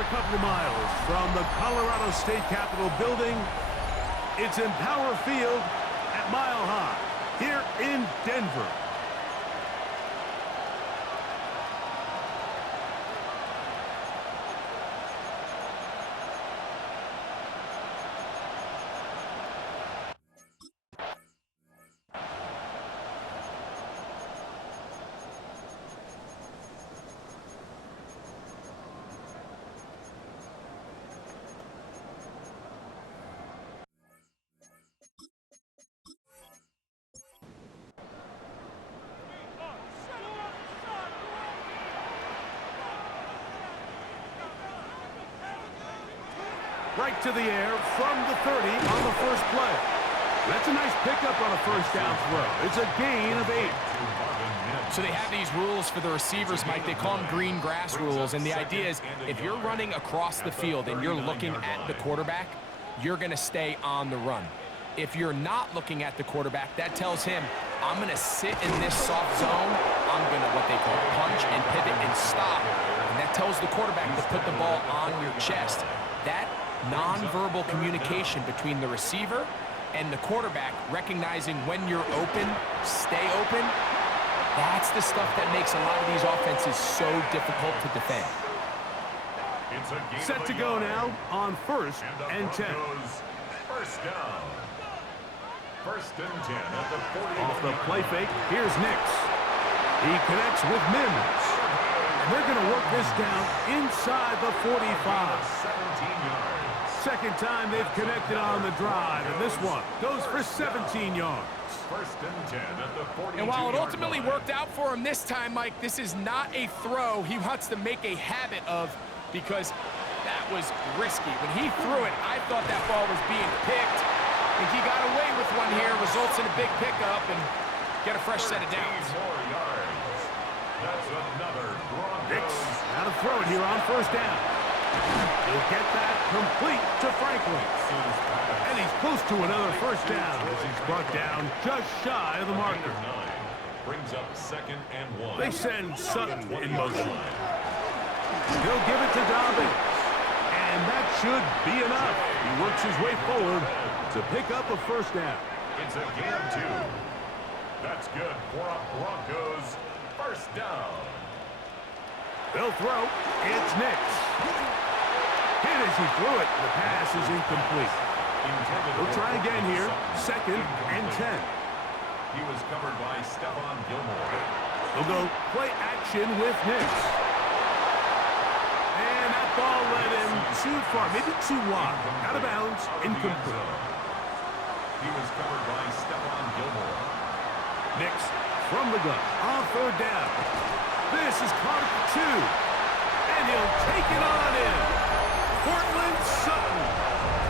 a couple of miles from the Colorado State Capitol building. It's in Power Field at Mile High here in Denver. Right to the air from the 30 on the first play. That's a nice pickup on a first down throw. It's a gain of 8. So they have these rules for the receivers, Mike. They call them green grass rules. And the idea is if you're running across the field and you're looking at the quarterback, you're going to stay on the run. If you're not looking at the quarterback, that tells him, I'm going to sit in this soft zone. I'm going to what they call punch and pivot and stop. And that tells the quarterback to put the ball on your chest. That non-verbal communication between the receiver and the quarterback, recognizing when you're open, stay open, that's the stuff that makes a lot of these offenses so difficult to defend. Set to go now on 1st and 10. First down. 1st and 10 at the 40. Off the play fake, here's Nix. He connects with Mims. And they're going to work this down inside the 45. 17 yards. Second time they've connected on the drive, and this one goes for 17 yards. 1st and 10 at the 42. And while it ultimately worked out for him this time, Mike, this is not a throw he wants to make a habit of, because that was risky. When he threw it, I thought that ball was being picked. I think he got away with one here, results in a big pickup, and get a fresh set of downs. 13 more yards. That's another Nix Broncos. now to throw it here on 1st down. He'll get that complete to Franklin. And he's close to another 1st down as he's brought down just shy of the marker. Brings up 2nd and 1. They send Sutton in motion. He'll give it to Dobbins. And that should be enough. He works his way forward to pick up a 1st down. It's a gain of 2. That's good for a Broncos 1st down. They'll throw. It's Nix. Hit as he threw it. The pass is incomplete. We'll try again here. 2nd and 10. He was covered by Stephon Gilmore. They'll go play action with Nix. And that ball led him too far, maybe too wide. Out of bounds, incomplete. He was covered by Stephon Gilmore. Nix from the gun on 3rd down. This is caught at the 2. And he'll take it on in. Portland Sutton.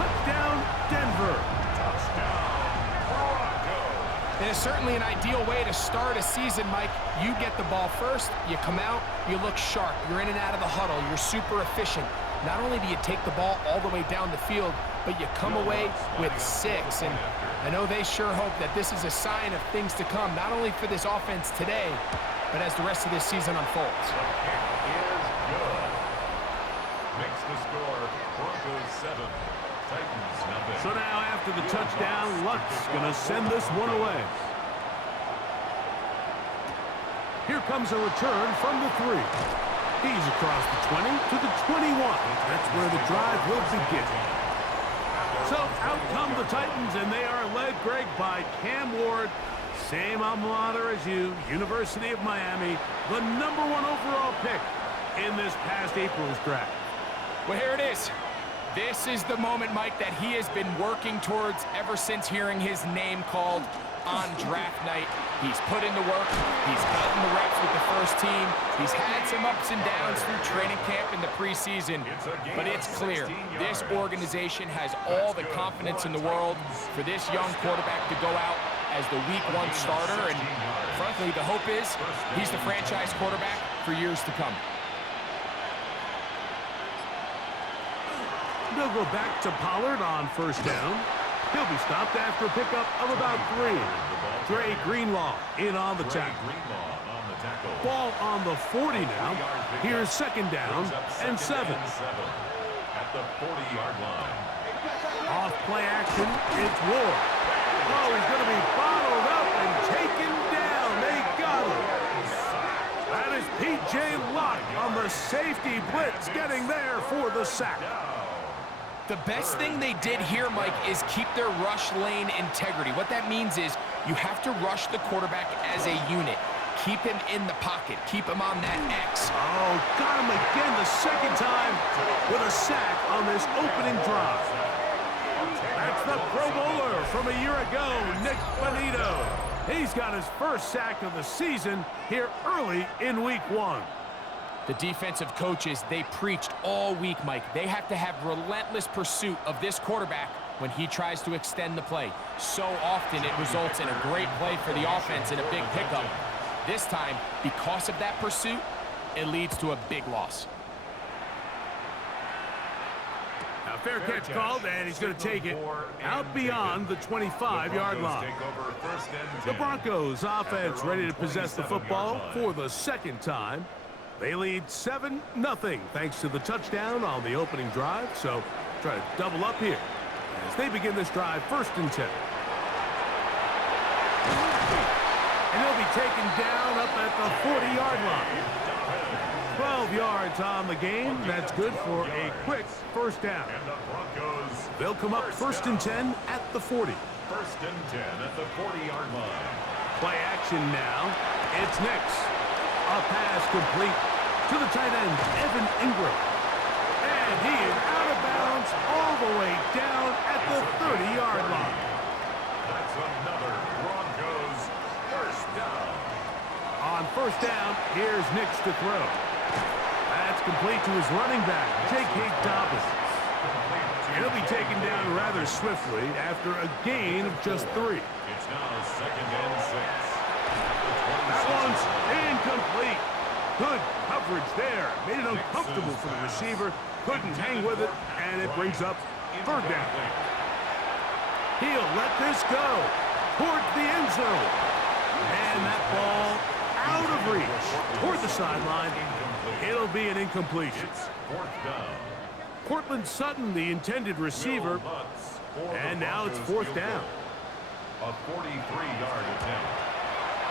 Touchdown, Denver. Touchdown, Broncos. It is certainly an ideal way to start a season, Mike. You get the ball first, you come out, you look sharp, you're in and out of the huddle, you're super efficient. Not only do you take the ball all the way down the field, but you come away with 6. And I know they sure hope that this is a sign of things to come, not only for this offense today, but as the rest of this season unfolds. The kick is good. Makes the score Broncos 7, Titans nothing. So now after the touchdown, Luck's going to send this one away. Here comes a return from the 3. He's across the 20 to the 21. That's where the drive will begin. So out come the Titans, and they are led, Greg, by Cam Ward. Same alma mater as you, University of Miami, the #1 overall pick in this past April's draft. Well, here it is. This is the moment, Mike, that he has been working towards ever since hearing his name called on draft night. He's put in the work. He's gotten the reps with the first team. He's had some ups and downs through training camp in the preseason. But it's clear this organization has all the confidence in the world for this young quarterback to go out as the Week 1 starter. And frankly, the hope is he's the franchise quarterback for years to come. They'll go back to Pollard on 1st down. He'll be stopped after a pickup of about 3. Dre Greenlaw in on the tackle. Greenlaw on the tackle. Ball on the 40 now. Here's second down and 7. At the 40-yard line. Off play action, it's Ward. Oh, he's going to be bottled up and taken down. They got him. That is P.J. Locke on the safety blitz getting there for the sack. The best thing they did here, Mike, is keep their rush lane integrity. What that means is you have to rush the quarterback as a unit. Keep him in the pocket. Keep him on that X. Oh, got him again the second time with a sack on this opening drive. That's the Pro Bowler from a year ago, Nick Bonito. He's got his first sack of the season here early in week 1. The defensive coaches, they preached all week, Mike. They have to have relentless pursuit of this quarterback when he tries to extend the play. So often it results in a great play for the offense and a big pickup. This time, because of that pursuit, it leads to a big loss. Now, fair catch called, and he's going to take it out beyond the 25-yard line. The Broncos offense ready to possess the football for the second time. They lead 7-0 thanks to the touchdown on the opening drive. So try to double up here as they begin this drive 1st and 10. And he'll be taken down up at the 40-yard line. 12 yards on the game. That's good for a quick first down. They'll come up 1st and 10 at the 40. 1st and 10 at the 40-yard line. Play action now. It's Nix. A pass complete to the tight end, Evan Ingram. And he is out of bounds all the way down at the 30-yard line. That's another Broncos first down. On 1st down, here's Nix to throw. That's complete to his running back, J.K. Dobbins. And he'll be taken down rather swiftly after a gain of just 3. It's now 2nd and 6. That one's incomplete. Good coverage there. Made it uncomfortable for the receiver. Couldn't hang with it, and it brings up 3rd down. He'll let this go toward the end zone. And that ball out of reach toward the sideline. It'll be an incompletion. 4th down. Cortland Sutton, the intended receiver. And now it's 4th down. A 43-yard attempt.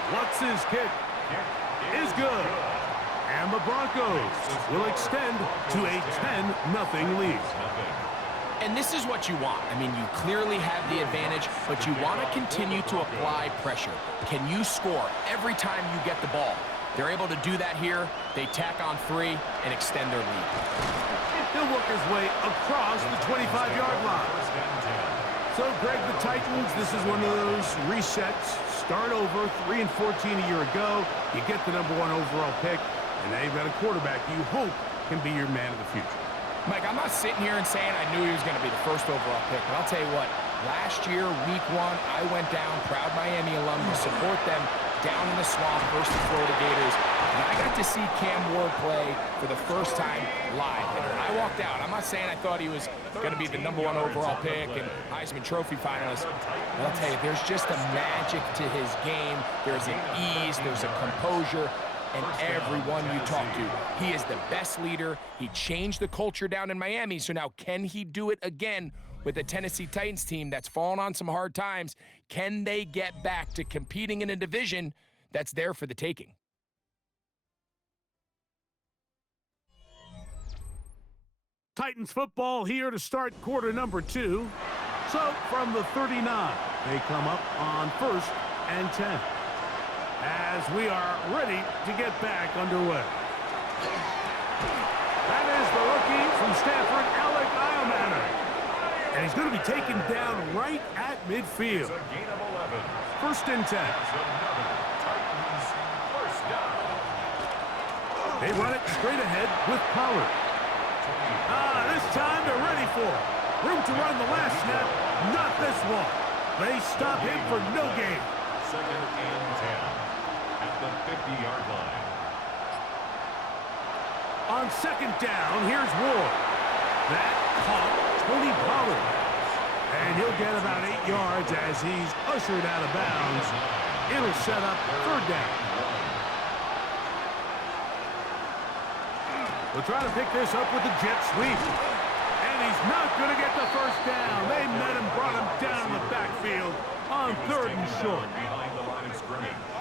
What's his kick? Is good. And the Broncos will extend to a 10-0 lead. And this is what you want. I mean, you clearly have the advantage, but you want to continue to apply pressure. Can you score every time you get the ball? They're able to do that here. They tack on 3 and extend their lead. He'll work his way across the 25-yard line. So, Greg, the Titans, this is one of those resets. Start over, 3-14 a year ago. You get the #1 overall pick, and now you've got a quarterback you hope can be your man of the future. Mike, I'm not sitting here and saying I knew he was going to be the 1st overall pick, but I'll tell you what, last year, week 1, I went down, proud Miami alum, to support them down in the swamp versus the Florida Gators, and I got to see Cam Ward play for the first time live. And when I walked out, I'm not saying I thought he was going to be the #1 overall pick and Heisman Trophy finalist, but I'll tell you, there's just a magic to his game. There's an ease, there's a composure, and everyone you talk to, he is the best leader. He changed the culture down in Miami, so now can he do it again with the Tennessee Titans team that's fallen on some hard times? Can they get back to competing in a division that's there for the taking? Titans football here to start quarter number 2. So, from the 39, they come up on 1st and 10. As we are ready to get back underway. That is the rookie from Stanford, Alec Iomanac. And he's going to be taken down right at midfield. 1st and 10. They run it straight ahead with Pollard. This time they're ready for it. Room to run the last snap, not this one. They stop him for no gain. 2nd and 10 at the 50-yard line. On 2nd down, here's Ward. That caught Tony Pollard. And he'll get about 8 yards as he's ushered out of bounds. It'll set up 3rd down. They'll try to pick this up with the jet sweep. And he's not going to get the first down. They met him, brought him down in the backfield on 3rd and short.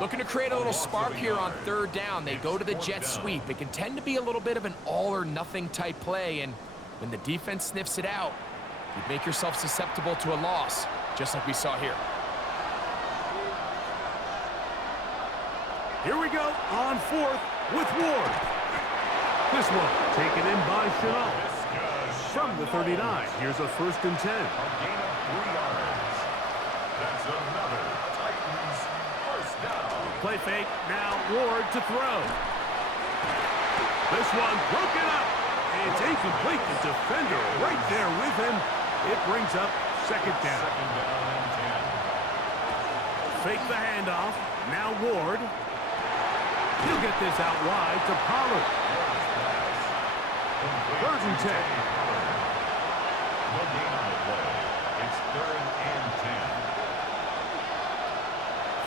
Looking to create a little spark here on 3rd down. They go to the jet sweep. It can tend to be a little bit of an all-or-nothing type play, and when the defense sniffs it out, you make yourself susceptible to a loss, just like we saw here. Here we go on 4th with Ward. This one taken in by Chanel. From the 39, here's a 1st and 10. A gain of 3 yards. That's another Titans first down. Play fake, now Ward to throw. This one broken up. It's incomplete. The defender right there with him. It brings up 2nd down. 2nd down and 10. Fake the handoff. Now Ward. He'll get this out wide to Pollard. 3rd and 10. No gain on the play. It's 3rd and 10.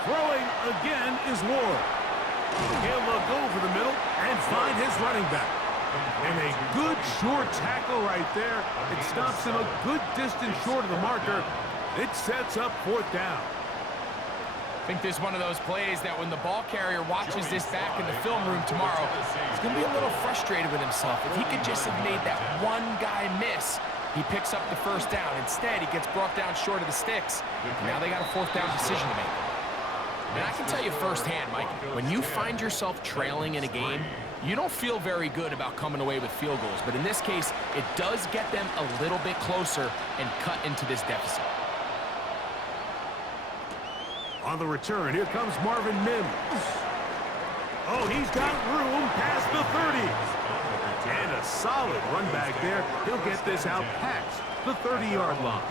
Throwing again is Ward. He'll look over the middle and find his running back. And a good short tackle right there. It stops him a good distance short of the marker. It sets up 4th down. I think this is one of those plays that when the ball carrier watches this back in the film room tomorrow, he's going to be a little frustrated with himself. If he could just have made that one guy miss, he picks up the 1st down. Instead, he gets brought down short of the sticks. And now they got a 4th down decision to make. And I can tell you firsthand, Mike, when you find yourself trailing in a game, you don't feel very good about coming away with field goals. But in this case, it does get them a little bit closer and cut into this deficit. On the return, here comes Marvin Mims. Oh, he's got room past the 30. And a solid run back there. He'll get this out past the 30-yard line.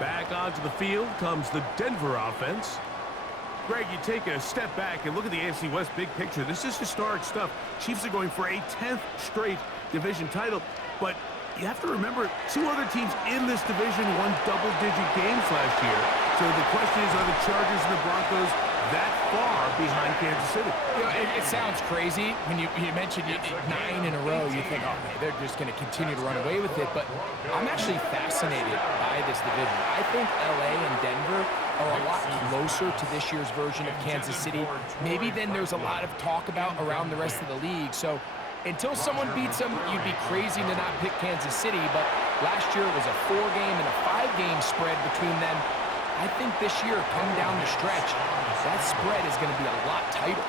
Back onto the field comes the Denver offense. Greg, you take a step back and look at the AFC West big picture. This is historic stuff. Chiefs are going for a 10th straight division title, but you have to remember 2 other teams in this division won double-digit games last year. So the question is, are the Chargers and the Broncos that far behind Kansas City? You know, it sounds crazy when you mentioned 9 in a row. You think, oh, man, they're just going to continue to run away with it. But I'm actually fascinated by this division. I think L.A. and Denver are a lot closer to this year's version of Kansas City, maybe than there's a lot of talk about around the rest of the league. So until someone beats them, you'd be crazy to not pick Kansas City. But last year it was a 4-game and a 5-game spread between them. I think this year, come down the stretch, that spread is going to be a lot tighter.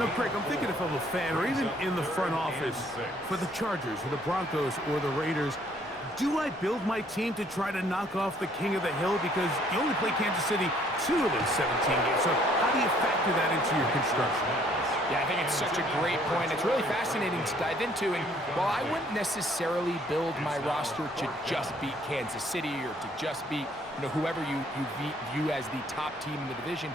No, Craig, I'm thinking if I'm a fan or even in the front office for the Chargers or the Broncos or the Raiders, do I build my team to try to knock off the king of the hill? Because you only play Kansas City 2 of those 17 games. So how do you factor that into your construction? Yeah, I think it's such a great point. It's really fascinating to dive into. And while I wouldn't necessarily build my roster to just beat Kansas City or to just beat whoever you view as the top team in the division,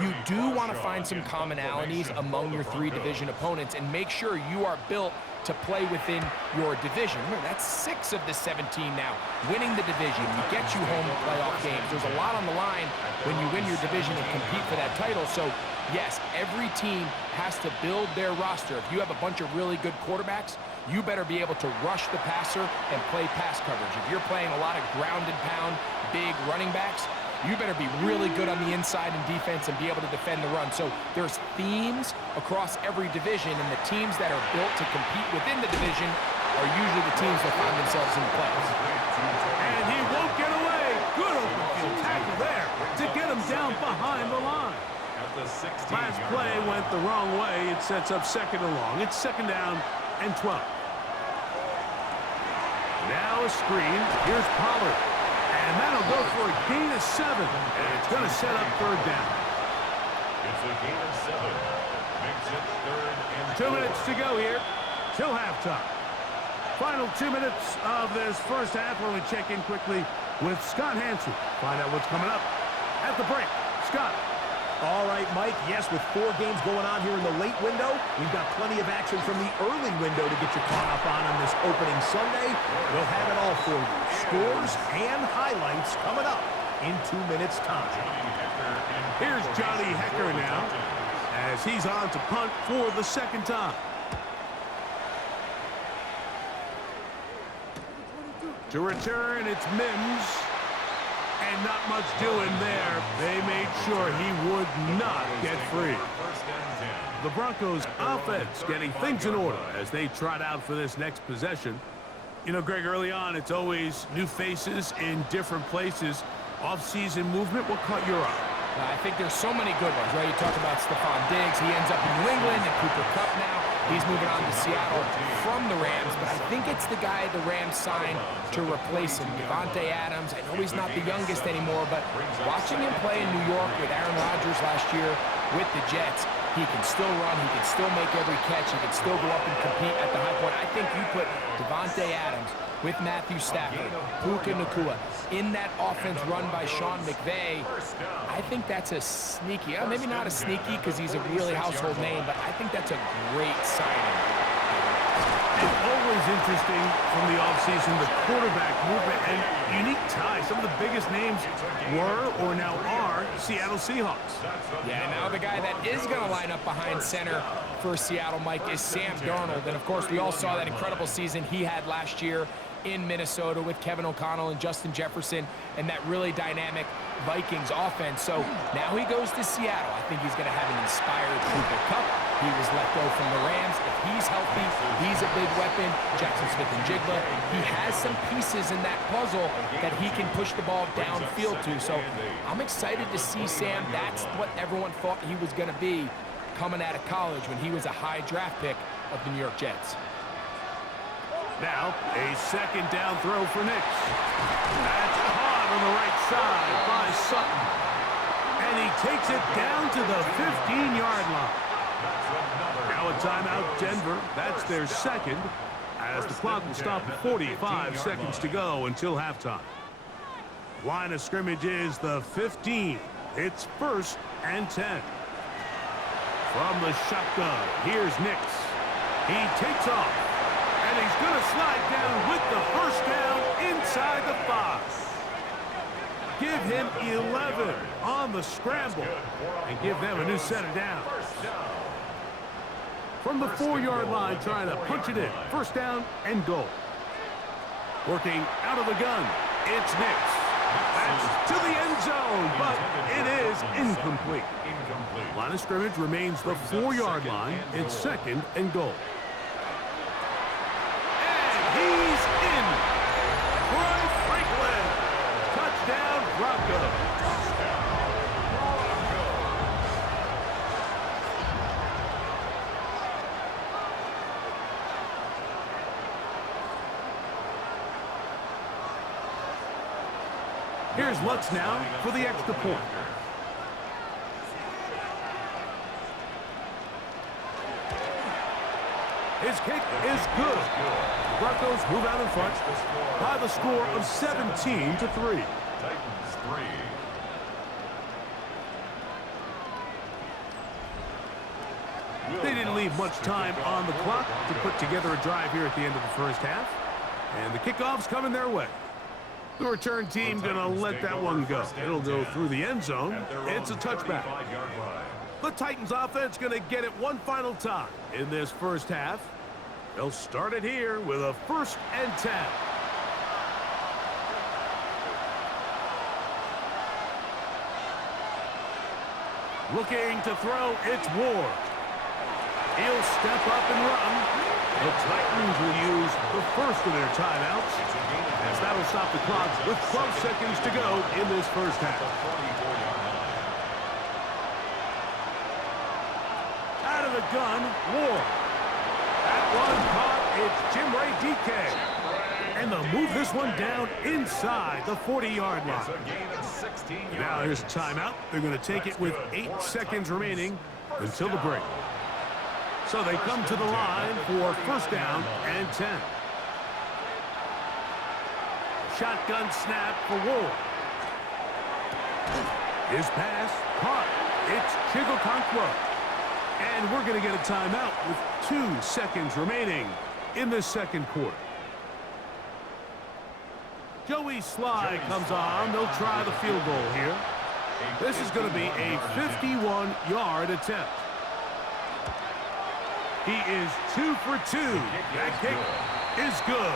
you do want to find some commonalities among your 3 division opponents and make sure you are built to play within your division. Remember, that's 6 of the 17 now. Winning the division, you get you home to playoff games. There's a lot on the line when you win your division and compete for that title. So, yes, every team has to build their roster. If you have a bunch of really good quarterbacks, you better be able to rush the passer and play pass coverage. If you're playing a lot of ground and pound, big running backs, you better be really good on the inside in defense and be able to defend the run. So there's themes across every division, and the teams that are built to compete within the division are usually the teams that find themselves in the playoffs. And he won't get away. Good open field tackle there to get him down behind the line. Last play went the wrong way. It sets up 2nd and long. It's 2nd down and 12. Now a screen. Here's Pollard. And that'll go for a gain of 7. And it's going to set up 3rd down. It's a gain of 7. Makes it 3rd and 2 minutes to go here till halftime. Final 2 minutes of this first half. We're going to check in quickly with Scott Hansen. Find out what's coming up at the break. Scott. All right, Mike. Yes, with 4 games going on here in the late window, we've got plenty of action from the early window to get you caught up on this opening Sunday. We'll have it all for you. Scores and highlights coming up in 2 minutes' time. Here's Johnny Hecker now as he's on to punt for the 2nd time. To return, it's Mims. And not much doing there. They made sure he would not get free. The Broncos offense getting things in order as they trot out for this next possession. You know, Greg, early on, it's always new faces in different places. Off-season movement, what caught your eye? I think there's so many good ones, right? You talk about Stephon Diggs. He ends up in New England, and Cooper Kupp now. He's moving on to Seattle from the Rams, but I think it's the guy the Rams signed to replace him, Davante Adams. I know he's not the youngest anymore, but watching him play in New York with Aaron Rodgers last year with the Jets, he can still run, he can still make every catch, he can still go up and compete at the high point. I think you put Davante Adams with Matthew Stafford, Puka Nacua, in that offense run by Sean McVay. I think that's a sneaky, maybe not a sneaky because he's a really household name, but I think that's a great signing. It's always interesting from the offseason, the quarterback movement and unique ties. Some of the biggest names were or now are Seattle Seahawks. Yeah, now the guy that is going to line up behind center for Seattle, Mike, is Sam Darnold. And, of course, we all saw that incredible season he had last year in Minnesota with Kevin O'Connell and Justin Jefferson and that really dynamic Vikings offense. So now he goes to Seattle. I think he's going to have an inspired Cooper Kupp. He was let go from the Rams. If he's healthy, he's a big weapon. Jackson Smith-Njigba, he has some pieces in that puzzle that he can push the ball downfield to. So I'm excited to see Sam. That's what everyone thought he was going to be coming out of college when he was a high draft pick of the New York Jets. Now, a second down throw for Nix. That's caught on the right side by Sutton. And he takes it down to the 15-yard line. Now a timeout, Denver. That's their second, as the clock will stop at 45 seconds to go until halftime. Line of scrimmage is the 15. It's 1st and 10. From the shotgun, here's Nix. He takes off. And he's going to slide down with the first down inside the 5. Give him 11 on the scramble and give them a new set of downs. From the 4-yard line, trying to punch it in. First down and goal. Working out of the gun, it's Nix. That's to the end zone, but it is incomplete. Line of scrimmage remains the 4-yard line. It's 2nd and goal. He's in. Troy Franklin. Touchdown, Broncos. Here's Lutz now for the extra point. His kick is good. Broncos move out in front by the score of 17-3. Titans 3. They didn't leave much time on the clock to put together a drive here at the end of the first half. And the kickoff's coming their way. The return team going to let that one go. It'll go through the end zone. It's a touchback. The Titans offense going to get it one final time in this first half. They'll start it here with a 1st and 10. Looking to throw, it's Ward. He'll step up and run. The Titans will use the first of their timeouts, as that'll stop the clock with 12 seconds to go in this first half. Out of the gun, Ward. That one caught, it's Jim Ray DK. And they'll move this one down inside the 40-yard line. Now here's a timeout. They're going to take it with 8 seconds remaining until the break. So they come to the line for 1st down and 10. Shotgun snap for Ward. His pass caught. It's Chigokonkwo. And we're going to get a timeout with 2 seconds remaining in the second quarter. Joey Sly comes on. They'll try the field goal here. This is going to be a 51-yard attempt. He is 2 for 2. That kick is good.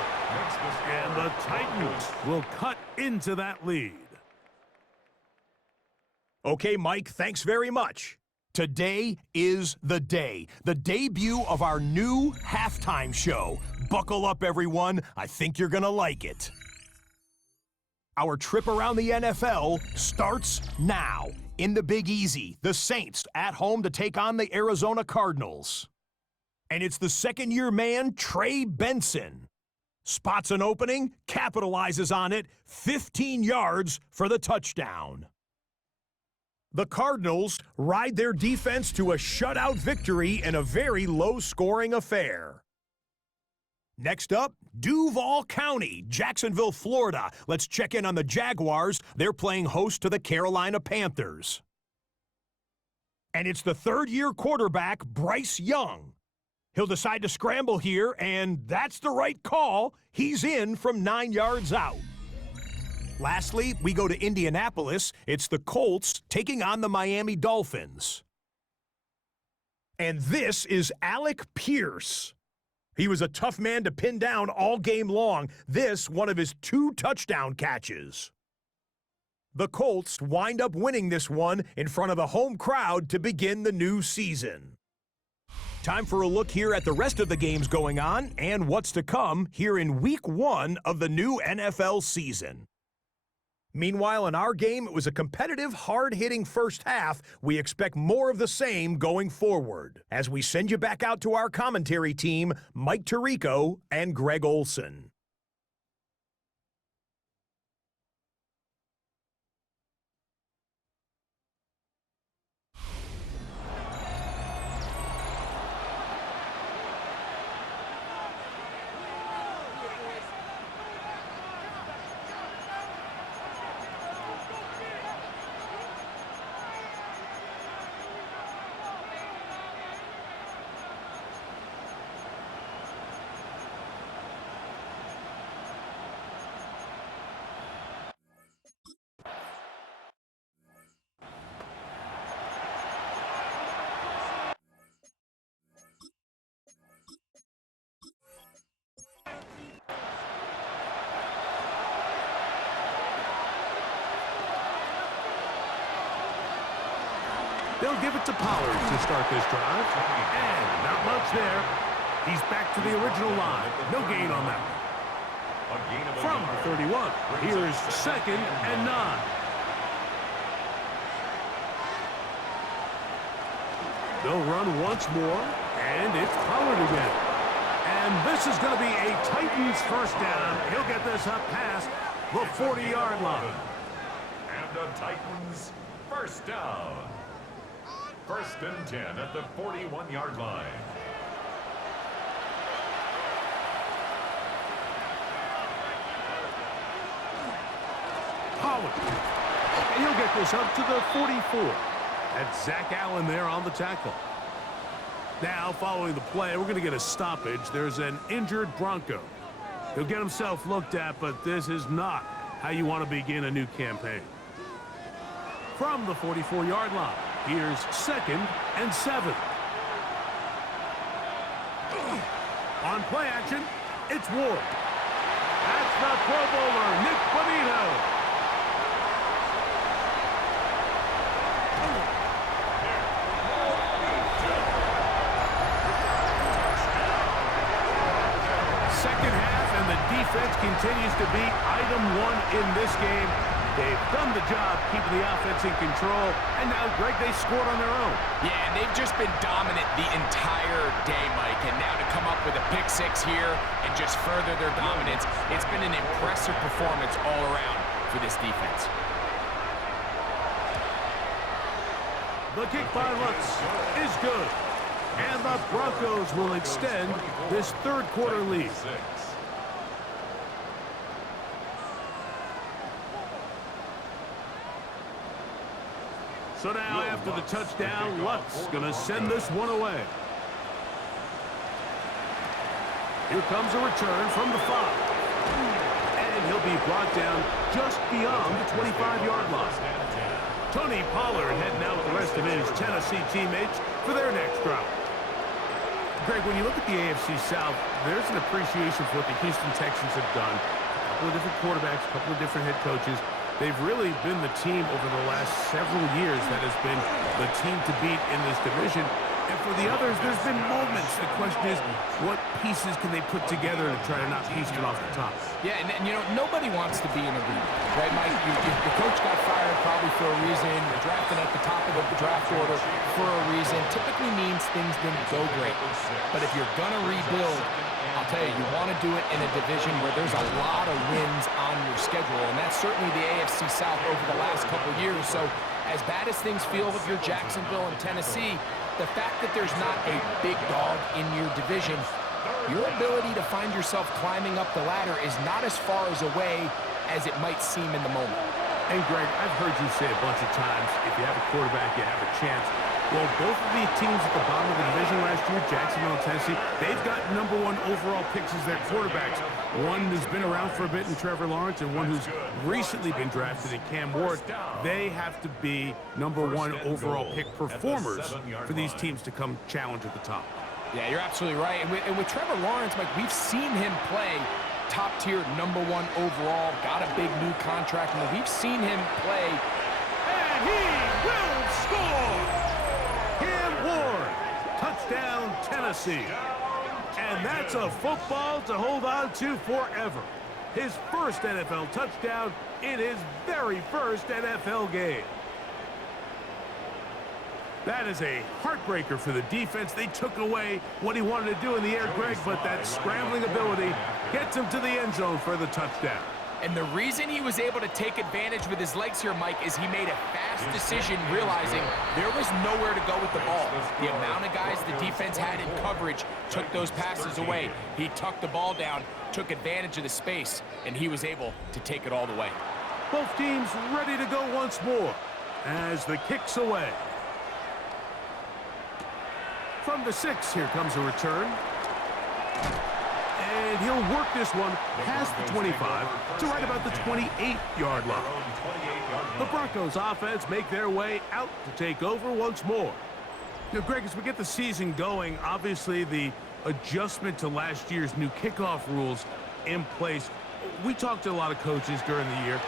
And the Titans will cut into that lead. Okay, Mike, thanks very much. Today is the day, the debut of our new halftime show. Buckle up, everyone. I think you're going to like it. Our trip around the NFL starts now. In the Big Easy, the Saints at home to take on the Arizona Cardinals. And it's the second-year man, Trey Benson. Spots an opening, capitalizes on it, 15 yards for the touchdown. The Cardinals ride their defense to a shutout victory in a very low-scoring affair. Next up, Duval County, Jacksonville, Florida. Let's check in on the Jaguars. They're playing host to the Carolina Panthers. And it's the third-year quarterback, Bryce Young. He'll decide to scramble here, and that's the right call. He's in from 9 yards out. Lastly, we go to Indianapolis. It's the Colts taking on the Miami Dolphins. And this is Alec Pierce. He was a tough man to pin down all game long. This, one of his 2 touchdown catches. The Colts wind up winning this one in front of the home crowd to begin the new season. Time for a look here at the rest of the games going on and what's to come here in Week 1 of the new NFL season. Meanwhile, in our game, it was a competitive, hard-hitting first half. We expect more of the same going forward as we send you back out to our commentary team, Mike Tirico and Greg Olson. They'll give it to Pollard to start this drive. And not much there. He's back to the original line. No gain on that one. From the 31, here's 2nd and 9. They'll run once more, and it's Pollard again. And this is going to be a Titans first down. He'll get this up past the 40-yard line. And the Titans first down. 1st and 10 at the 41-yard line. Pollard. And he'll get this up to the 44. That's Zach Allen there on the tackle. Now, following the play, we're going to get a stoppage. There's an injured Bronco. He'll get himself looked at, but this is not how you want to begin a new campaign. From the 44-yard line, here's 2nd and 7. On play action, it's Ward. That's the Pro Bowler, Nick Bonito. Second half, and the defense continues to be item 1 in this game. They've done the job keeping the offense in control, and now, Greg, they scored on their own. Yeah, and they've just been dominant the entire day, Mike, and now to come up with a pick 6 here and just further their dominance, it's been an impressive performance all around for this defense. The kick by Lutz is good, and the Broncos will extend this third quarter lead. So now, after the touchdown, Lutz going to send this one away. Here comes a return from the 5. And he'll be brought down just beyond the 25-yard line. Tony Pollard heading out with the rest of his Tennessee teammates for their next drive. Greg, when you look at the AFC South, there's an appreciation for what the Houston Texans have done. A couple of different quarterbacks, a couple of different head coaches. They've really been the team over the last several years that has been the team to beat in this division. And for the others, there's been moments. The question is, what pieces can they put together to try to knock Houston off the top? Yeah, and you know, nobody wants to be in a rebuild, right, Mike? The coach got fired probably for a reason. You're drafted at the top of the draft order for a reason. Typically means things didn't go great. But if you're going to rebuild, I'll tell you want to do it in a division where there's a lot of wins on your schedule, and that's certainly the AFC South over the last couple of years. So as bad as things feel if you're Jacksonville and Tennessee, the fact that there's not a big dog in your division, your ability to find yourself climbing up the ladder is not as far as away as it might seem in the moment. And Greg, I've heard you say a bunch of times, if you have a quarterback, you have a chance. Well, both of the teams at the bottom of the division last year, Jacksonville and Tennessee, they've got #1 overall picks as their quarterbacks. One who's been around for a bit in Trevor Lawrence and one who's recently been drafted in Cam Ward. They have to be #1 overall pick performers for these teams to come challenge at the top. Yeah, you're absolutely right. And with Trevor Lawrence, Mike, we've seen him play top-tier #1 overall, got a big new contract, and we've seen him play. And he will score! Cam Ward, touchdown Tennessee. And that's a football to hold on to forever. His first NFL touchdown in his very first NFL game. That is a heartbreaker for the defense. They took away what he wanted to do in the air, Greg, but that scrambling ability gets him to the end zone for the touchdown. And the reason he was able to take advantage with his legs here, Mike, is he made a fast decision realizing there was nowhere to go with the ball. The amount of guys the defense had in coverage took those passes away. He tucked the ball down, took advantage of the space, and he was able to take it all the way. Both teams ready to go once more as the kick's away. From the 6, here comes a return. And he'll work this one past the 25 to right about the 28-yard line. The Broncos offense make their way out to take over once more. Now, Greg, as we get the season going, obviously the adjustment to last year's new kickoff rules in place. We talked to a lot of coaches during the year.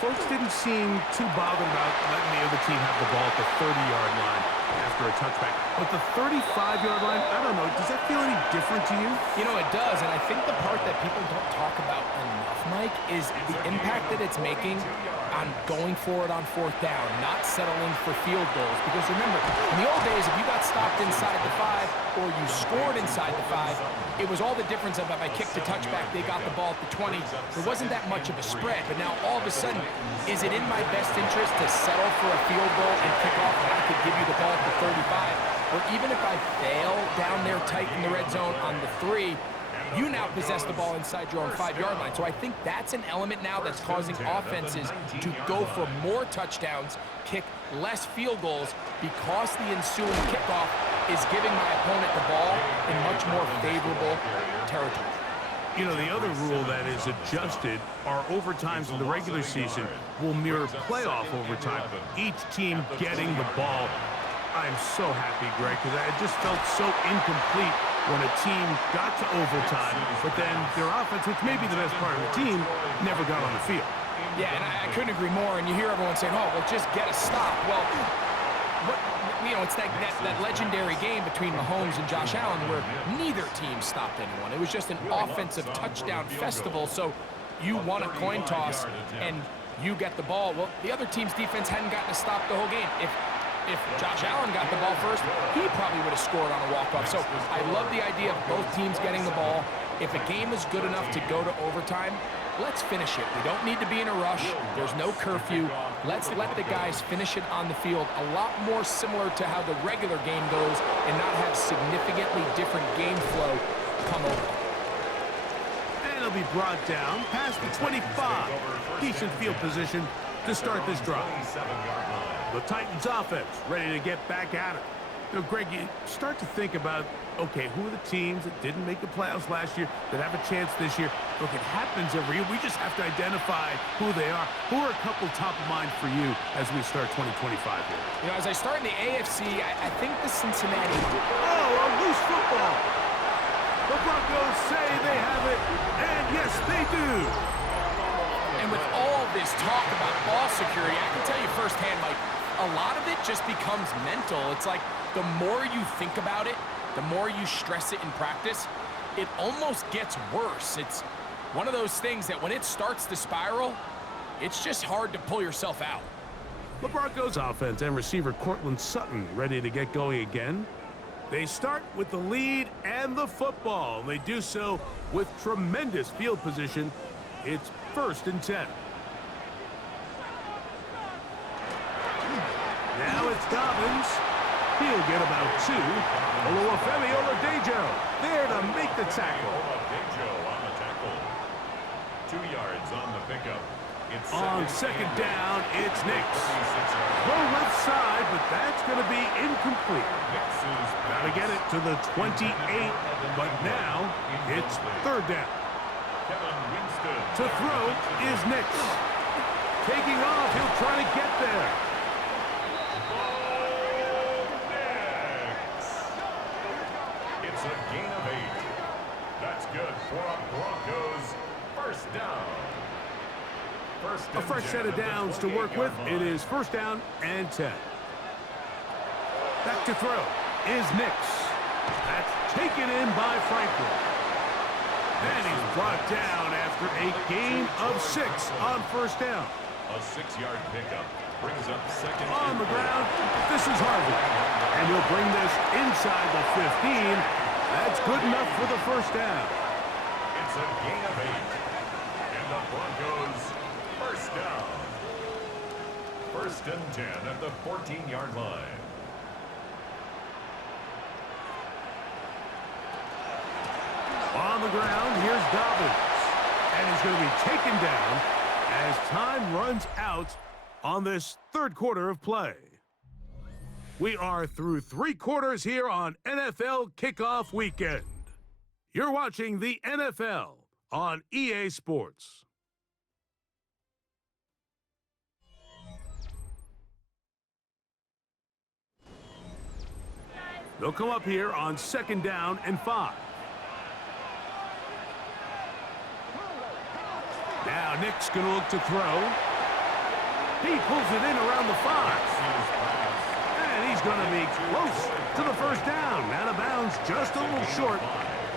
Folks didn't seem too bothered about letting the other team have the ball at the 30-yard line after a touchback. But the 35-yard line, I don't know, does that feel any different to you? You know, it does, and I think the part that people don't talk about enough, Mike, is the impact that it's making on going for it on 4th down, not settling for field goals. Because remember, in the old days, if you got stopped inside the 5 or you scored inside the 5, it was all the difference of if I kicked a touchback, they got the ball at the 20. There wasn't that much of a spread, but now all of a sudden, is it in my best interest to settle for a field goal and kick off when I could give you the ball at the 35? Or even if I fail down there tight in the red zone on the 3, you now possess the ball inside your own 5-yard line. So I think that's an element now that's causing offenses to go for more touchdowns, kick less field goals, because the ensuing kickoff is giving my opponent the ball in much more favorable territory. You know, the other rule that is adjusted are overtimes in the regular season will mirror playoff overtime. Each team getting the ball. I'm so happy, Greg, because it just felt so incomplete when a team got to overtime, but then their offense, which may be the best part of the team, never got on the field. Yeah, and I couldn't agree more, and you hear everyone saying, oh, well, just get a stop. Well, you know, it's that legendary game between Mahomes and Josh Allen where neither team stopped anyone. It was just an offensive touchdown festival, so you won a coin toss, and you get the ball. Well, the other team's defense hadn't gotten a stop the whole game. If Josh Allen got the ball first, he probably would have scored on a walk-off. So I love the idea of both teams getting the ball. If a game is good enough to go to overtime, let's finish it. We don't need to be in a rush. There's no curfew. Let's let the guys finish it on the field. A lot more similar to how the regular game goes and not have significantly different game flow come over. And it'll be brought down past the 25. Decent field position to start this drive. The Titans offense ready to get back at it. You know, Greg, you start to think about, okay, who are the teams that didn't make the playoffs last year that have a chance this year? Look, it happens every year. We just have to identify who they are. Who are a couple top of mind for you as we start 2025 here? You know, as I start in the AFC, I think the Cincinnati... Oh, a loose football. Yes, they do. And with all this talk about ball security, I can tell you firsthand, Mike, a lot of it just becomes mental. It's like the more you think about it, the more you stress it in practice, it almost gets worse. It's one of those things that when it starts to spiral, it's just hard to pull yourself out. The Broncos offense and receiver Cortland Sutton ready to get going again. They start with the lead and the football. They do so with tremendous field position. It's 1st and 10. Now it's Dobbins. He'll get about 2. Oluwafemi Oladejo there to make the tackle. Oladejo on the tackle. 2 yards on the pickup. It's On second down, it's Nix. Throw left side, but that's going to be incomplete. Got to get it to the 28, but now it's 3rd down. To throw is Nix. Taking off, he'll try to get there. It's a gain of 8. That's good for a Broncos 1st down. A fresh set of downs to work with. It is 1st down and 10. Back to throw is Nix. That's taken in by Franklin. And he's brought down after a gain of 6 on 1st down. A 6-yard pickup brings up 2nd. On the ground, this is Harvey. And he'll bring this inside the 15. That's good enough for the 1st down. It's a gain of 8. And the Broncos 1st down. 1st and 10 at the 14-yard line. On the ground, here's Dobbins. And he's going to be taken down as time runs out on this 3rd quarter of play. We are through 3 quarters here on NFL Kickoff Weekend. You're watching the NFL on EA Sports. They'll come up here on 2nd down and 5. Now Nick's going to look to throw. He pulls it in around the 5. And he's going to be close to the 1st down. Out of bounds, just a little short.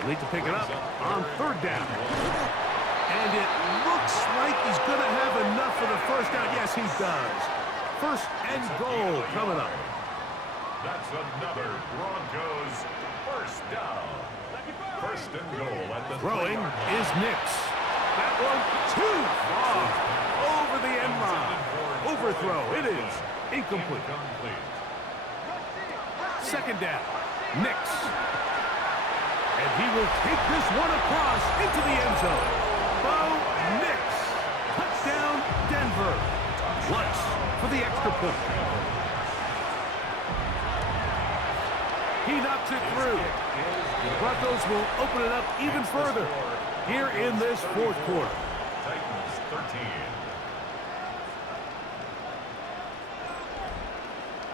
Need to pick it up on 3rd down. And it looks like he's going to have enough for the 1st down. Yes, he does. 1st and goal coming up. That's another Broncos 1st down. 1st and goal at the Throwing is Nix. That one too far over the end line. Overthrow. It is incomplete. 2nd down. Nix. And he will take this one across into the end zone. Bo Nix. Touchdown, Denver. Lutz for the extra point. He knocks it through. The Broncos will open it up even further here in this 4th quarter. Titans 13.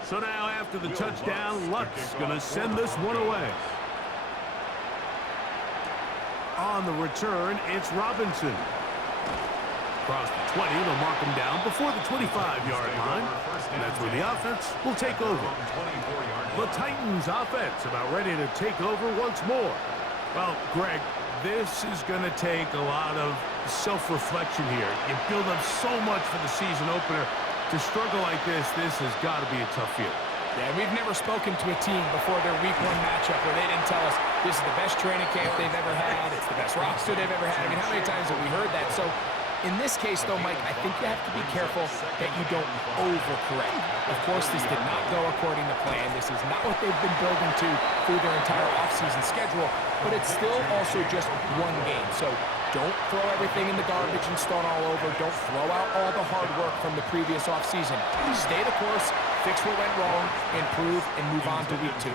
So now after the touchdown, Lutz going to send this one away. On the return, it's Robinson. Across the 20, they'll mark him down before the 25-yard line. And that's where the offense will take over. The Titans offense about ready to take over once more. Well, Greg, this is going to take a lot of self-reflection here. You build up so much for the season opener. To struggle like this has got to be a tough field. Yeah, we've never spoken to a team before their week 1 matchup where they didn't tell us this is the best training camp they've ever had, it's the best roster they've ever had. I mean, how many times have we heard that? So in this case, though, Mike, I think you have to be careful that you don't overcorrect. Of course, this did not go according to plan. This is not what they've been building to through their entire offseason schedule, but it's still also just 1 game. So don't throw everything in the garbage and start all over. Don't throw out all the hard work from the previous offseason. Stay the course, fix what went wrong, improve, and move on to week 2.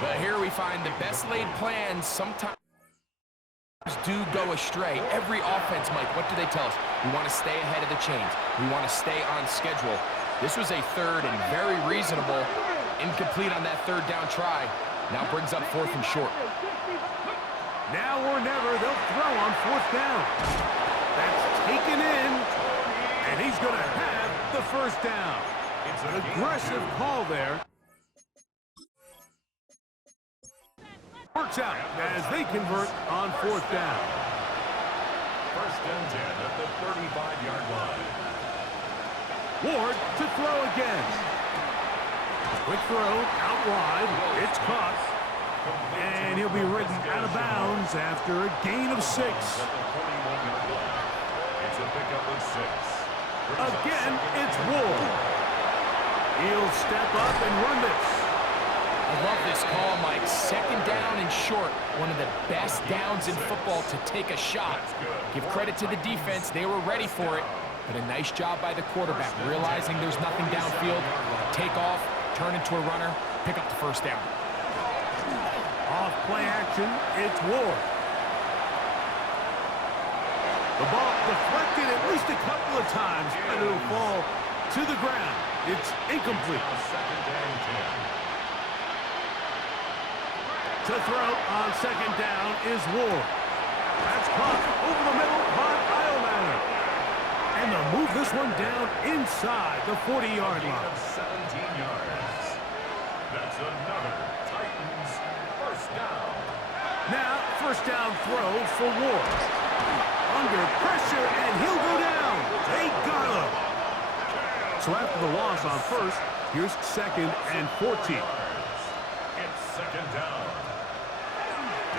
But here we find the best laid plans sometimes do go astray. Every offense, Mike, what do they tell us? We want to stay ahead of the chains. We want to stay on schedule. This was a 3rd and very reasonable. Incomplete on that 3rd down try. Now brings up 4th and short. Now or never, they'll throw on 4th down. That's taken in, and he's going to have the 1st down. It's an aggressive call there. Works out as they convert on 4th down. 1st and 10 at the 35-yard line. Ward to throw again. Quick throw out wide. It's caught. And he'll be ridden out of bounds after a gain of 6. It's a pickup of 6. Again, it's Ward. He'll step up and run this. I love this call, Mike. 2nd down and short. One of the best downs in football to take a shot. Give credit to the defense. They were ready for it. But a nice job by the quarterback, realizing there's nothing downfield. Take off, turn into a runner, pick up the 1st down. Off play action, it's Ward. The ball deflected at least a couple of times, and it'll fall to the ground. It's incomplete. 2nd and 10. To throw on 2nd down is Ward. That's caught over the middle by Iomanner. And they'll move this one down inside the 40-yard line. 17 yards. That's another Titans 1st down. Now, 1st down throw for Ward. Under pressure, and he'll go down. They got him. So after the loss on 1st, here's 2nd and 14. It's 2nd down.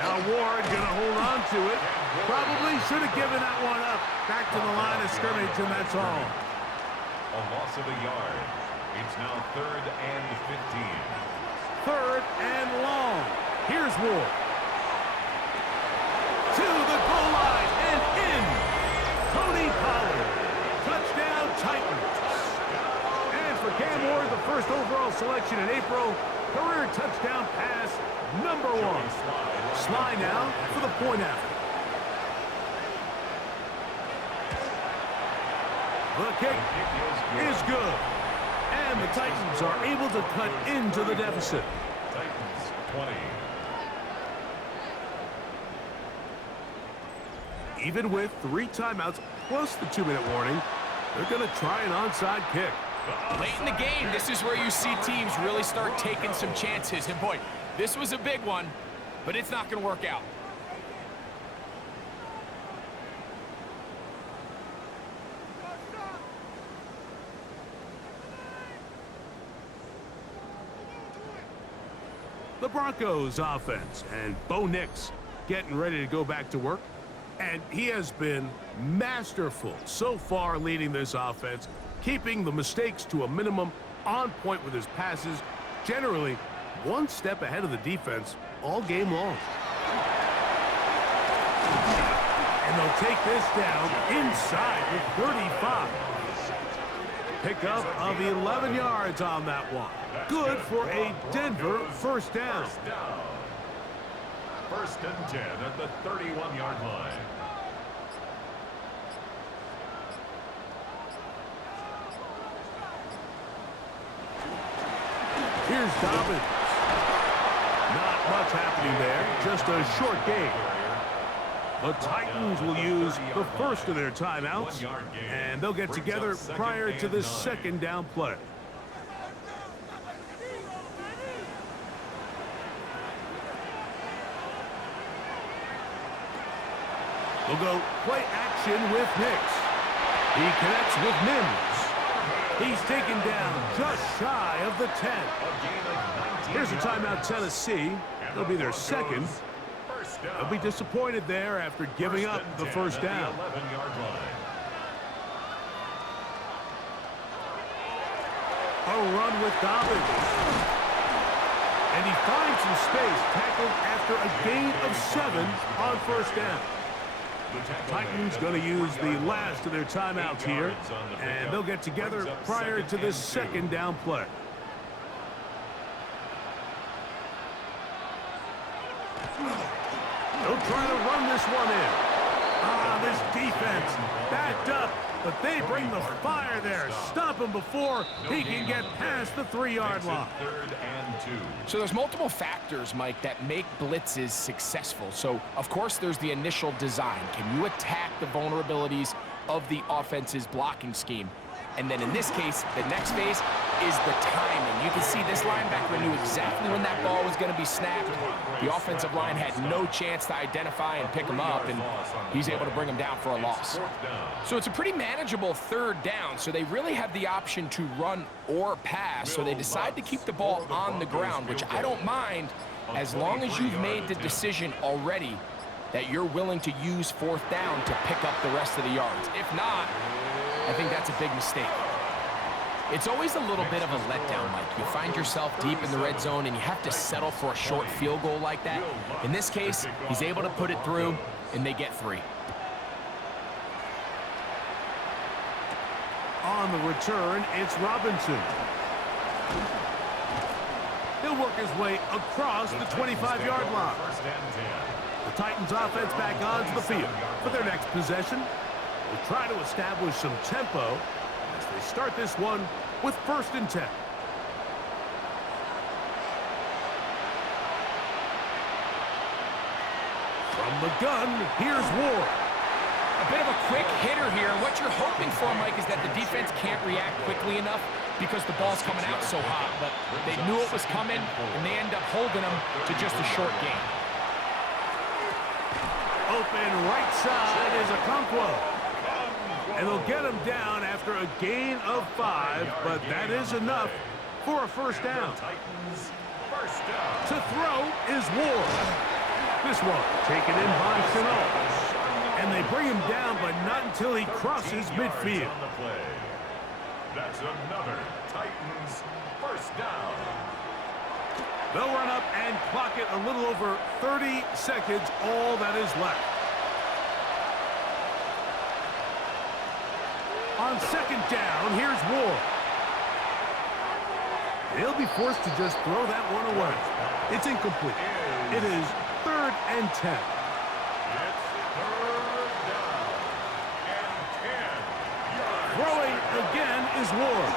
Now Ward gonna hold on to it. Probably should have given that one up. Back to the line of scrimmage, and that's all. A loss of a yard. It's now 3rd and 15. 3rd and long. Here's Ward. To the goal line and in. Tony Pollard. Touchdown Titans. And for Cam Ward, the 1st overall selection in April, career touchdown pass number 1. Sly now for the point after. The kick is good. And the Titans are able to cut into the deficit. Titans 20. Even with 3 timeouts plus the 2-minute warning, they're going to try an onside kick. Late in the game, this is where you see teams really start taking some chances. And boy, this was a big one, but it's not going to work out. The Broncos offense, and Bo Nix getting ready to go back to work. And he has been masterful so far leading this offense, keeping the mistakes to a minimum, on point with his passes, generally one step ahead of the defense all game long. And they'll take this down inside with 35. Pickup of 11 yards on that one. Good for a Denver 1st down. 1st and 10 at the 31-yard line. Here's Dobbins. Not much happening there, just a short game. The Titans will use the 1st of their timeouts, and they'll get together prior to the 2nd down play. They'll go play action with Nix. He connects with Mims. He's taken down just shy of the 10. Here's a timeout, Tennessee. It'll be their 2nd. They'll be disappointed there after giving up the 1st down. A run with Dobbins. And he finds some space, tackled after a gain of 7 on 1st down. Titans going to use the last of their timeouts here, and they'll get together prior to this 2nd down play. They'll try to run this one in. Ah, this defense backed up, but they bring the fire there. Stop him before he can get past the 3-yard line. Third and 2. So there's multiple factors, Mike, that make blitzes successful. So, of course, there's the initial design. Can you attack the vulnerabilities of the offense's blocking scheme? And then in this case, the next phase is the timing. You can see this linebacker knew exactly when that ball was going to be snapped. The offensive line had no chance to identify and pick him up, and he's able to bring him down for a loss. So it's a pretty manageable 3rd down, so they really have the option to run or pass, so they decide to keep the ball on the ground, which I don't mind as long as you've made the decision already that you're willing to use 4th down to pick up the rest of the yards. If not, I think that's a big mistake. It's always a little bit of a letdown, Mike. You find yourself deep in the red zone and you have to settle for a short field goal like that. In this case, he's able to put it through, and they get 3. On the return, it's Robinson. He'll work his way across the 25-yard line. The Titans offense back onto the field for their next possession. They'll try to establish some tempo as they start this one with 1st and 10. From the gun, here's Ward. A bit of a quick hitter here. What you're hoping for, Mike, is that the defense can't react quickly enough because the ball's coming out so hot. But they knew it was coming, and they end up holding them to just a short gain. Open right side is Okonkwo. And they'll get him down after a gain of 5, but that is enough for a 1st down. To throw is Ward. This one taken in by Chanel. And they bring him down, but not until he crosses midfield. That's another Titans 1st down. They'll run up and clock it a little over 30 seconds, all that is left. On 2nd down, here's Ward. He'll be forced to just throw that one away. It's incomplete. It is 3rd and 10. It's 3rd down and 10 yards. Throwing again is Ward.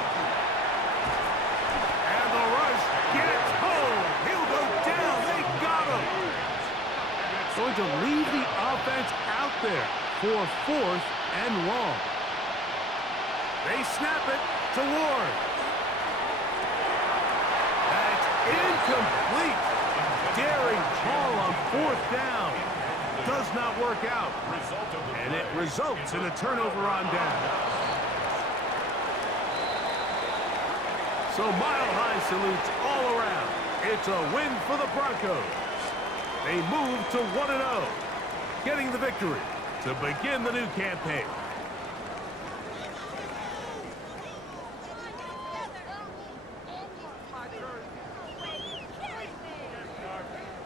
And the rush gets home. He'll go down. They got him. Going to leave the offense out there for 4th and long. They snap it to Ward. That's incomplete. Daring call on 4th down. Does not work out. And it results in a turnover on down. So mile-high salutes all around. It's a win for the Broncos. They move to 1-0, getting the victory to begin the new campaign.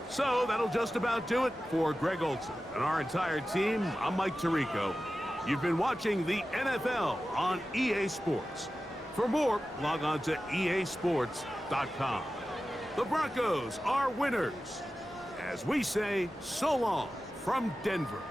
So that'll just about do it for Greg Olson and our entire team. I'm Mike Tirico. You've been watching the NFL on EA Sports. For more, log on to easports.com. The Broncos are winners. As we say, so long from Denver.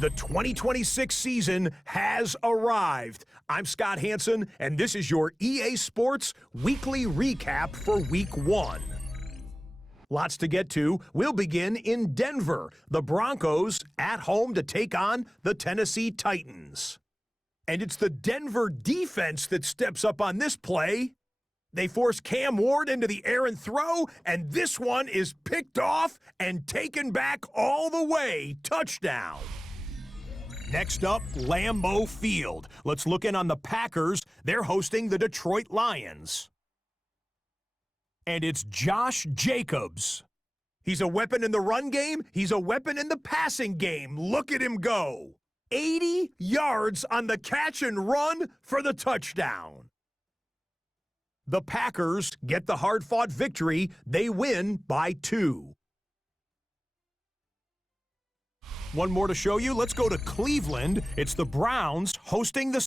The 2026 season has arrived. I'm Scott Hansen, and this is your EA Sports Weekly Recap for Week 1. Lots to get to. We'll begin in Denver. The Broncos at home to take on the Tennessee Titans. And it's the Denver defense that steps up on this play. They force Cam Ward into the errant throw, and this one is picked off and taken back all the way. Touchdown. Next up, Lambeau Field. Let's look in on the Packers. They're hosting the Detroit Lions. And it's Josh Jacobs. He's a weapon in the run game. He's a weapon in the passing game. Look at him go. 80 yards on the catch and run for the touchdown. The Packers get the hard-fought victory. They win by 2. One more to show you. Let's go to Cleveland. It's the Browns hosting the